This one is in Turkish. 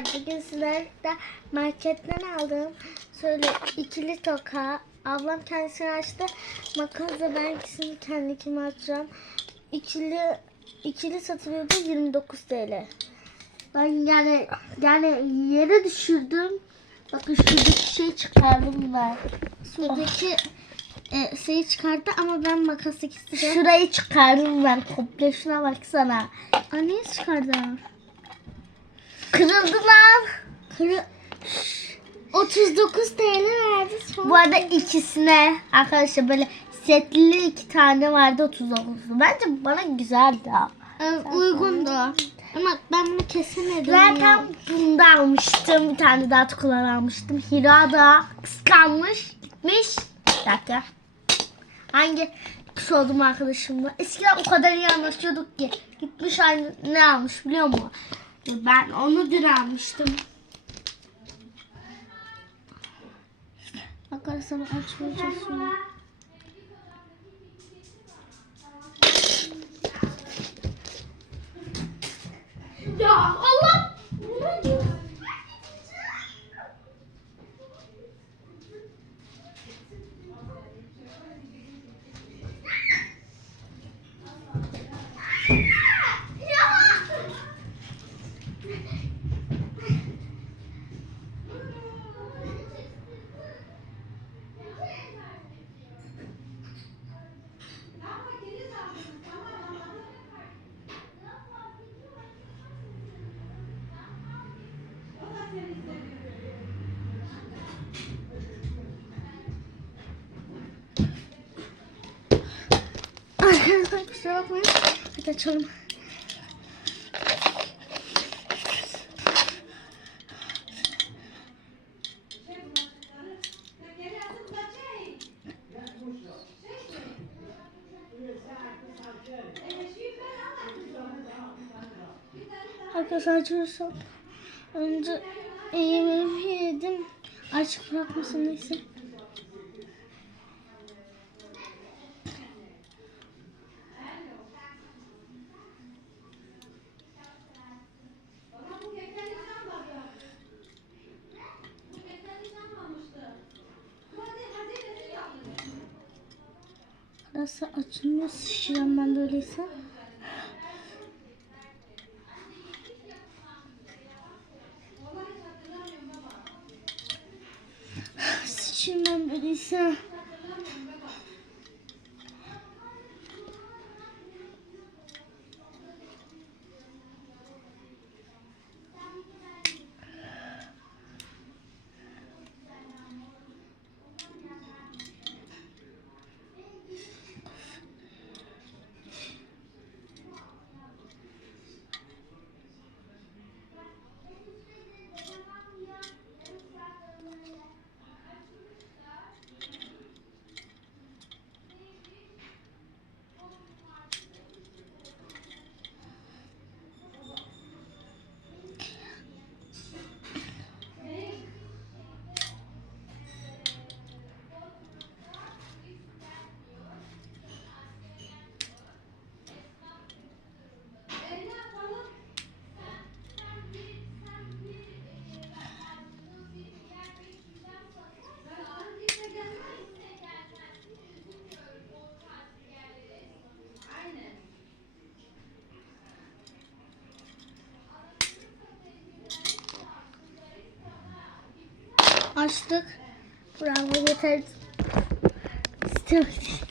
Bugün sizlerle marketten aldığım şöyle ikili toka. Ablam kendisini açtı. Makasla ben ikisini kendikimi açacağım. İkili ikili satılıyordu 29 TL. Ben yani yani yere düşürdüm. Bakın şuradaki şey çıkardım ben. Şuradaki e, şeyi çıkardı ama ben makas ikisi Şurayı çıkardım ben komple şuna baksana. Aa niye çıkardın? Kırıldı lan. Kırı... 39 TL verdi sonra. Bu arada ikisine arkadaşlar böyle setli iki tane vardı 39. Bence bana güzeldi. Evet, uygundu. Ama ben bunu kesemedim. Zaten bunda almıştım. Bir tane daha tukular almıştım. Hira da kıskanmış. Gitmiş. Bir dakika. Hangi kız oldum arkadaşımla? Eskiden o kadar iyi anlaşıyorduk ki. Gitmiş aynı ne almış biliyor musun? Ben onu dün almıştım. Arkadaşlar açmaya çalışıyorum. Ya Arkadaşlar kusura bakmayın. Hadi açalım. Arkadaşlar açıyorsam önce yemeğimi yedim. Açık bırakmasın neyse. Nasıl açılmıyor sıçacağım ben böyleyse. Sıçayım ben böyleyse. Açtık. Bravo yeter. İstemedim.